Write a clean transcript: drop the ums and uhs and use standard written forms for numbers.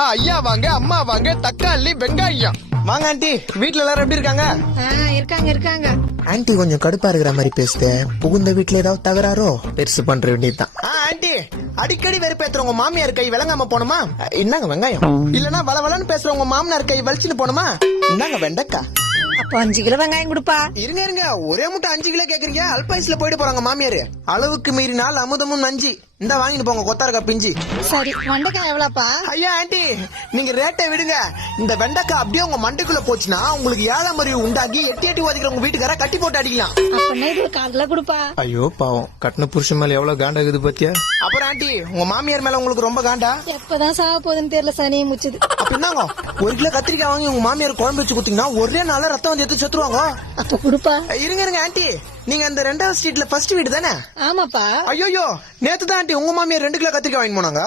ஐயா வாங்க, அம்மா வாங்க, தக்காளி வெங்காயம் வாங்க. ஆண்டி வீட்டுல எல்லாரும் எப்படி இருக்காங்க? இருக்காங்க. ஆண்டி கொஞ்சம் கடுப்பா இருக்கிற மாதிரி பேசுது. புகுந்த வீட்டுல ஏதாவது தகராறோ பெருசு பண்ற வேண்டியதுதான். ஆண்டி அடிக்கடி வெறுப்பேத்துறவங்க மாமியார் கை விளங்காம போனோமா? இன்னாங்க வெங்காயம். இல்லன்னா வளவளன்னு பேசுறவங்க மாமனார் கை வலிச்சுன்னு போனோமா? இன்னாங்க வெண்டைக்கா. அப்போ 5 கிலோ வெங்காயம் கொடுப்பா. இருங்க ஒரே முட்டை 5 கிலோ கேக்குறீங்க? அல்பாயுஸ்ல போயிட்டு போறாங்க மாமியாரு. அளவுக்கு மீறினால் அமுதமும் நஞ்சு. இந்த வாங்கிட்டு போங்க கொத்தாரக்கா பிஞ்சி. சரி, வெண்டைக்காய் எவ்வளவுப்பா? ஐயா ஆண்டி நீங்க ரேட்டை விடுங்க. இந்த வெண்டைக்காய் அப்படியே உங்க மண்டைக்குள்ள போச்சுன்னா உங்களுக்கு ஏழாம் அறிவு உண்டாக்கி எட்டி ஓதிக்கிற உங்க வீட்டுக்கார கட்டி போட்டு அடிக்கலாம். அப்ப இது 1/4 கிலோ கொடுப்பா. ஐயோ பாவம், கட்டின புருஷன் மேல எவ்வளவு காண்டா இருக்குது பாத்தியா? அப்புறம் ஆண்டி உங்க மாமியார் மேல உங்களுக்கு ரொம்ப காண்டா? எப்பதான் சாக போகுதுன்னு தெரியல, சனியை முச்சுது. அப்படின்னாங்க 1 கிலோ கத்திரிக்காய் வாங்கி உங்க மாமியார் குழம்பு வச்சு குத்தீங்கன்னா ஒரே நாள ரத்தம் வந்து எடுத்து செத்துருவாங்க. அப்ப கொடுப்பா. இருங்க ஆண்டி, நீங்க அந்த 2வது ஸ்ட்ரீட்ல ஃபர்ஸ்ட் வீடு தானே? ஆமாப்பா. ஐயோ நேத்து தான் ஆண்டி உங்க மாமியார் 2 கிலோ கத்திரிக்காய் வாங்கி போனாங்க.